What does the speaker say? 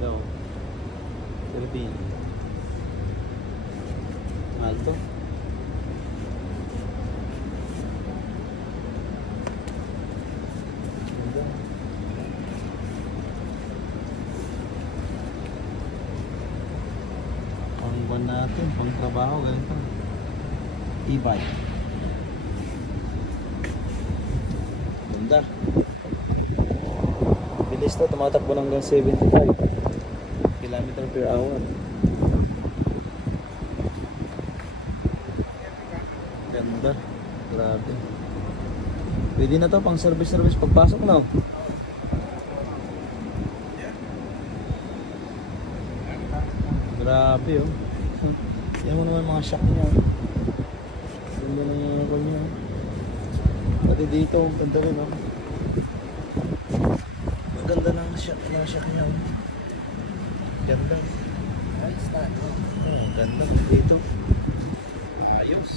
Daw. Turbine. Alto. Pang buwan natin, pang trabaho, ganito. E-bike. Ganda. Bilis to, tumatakbo ng hanggang 75 km per hour. Ganda. Grabe. Pwede na to pang service pagpasok na. Grabe oh. Yan mo naman mga shock niya. Ganda na yung ako niya. Pati dito, ganda rin oh. Maganda ng shock niya oh. Ganda. Oh, ganda dito. Ayos.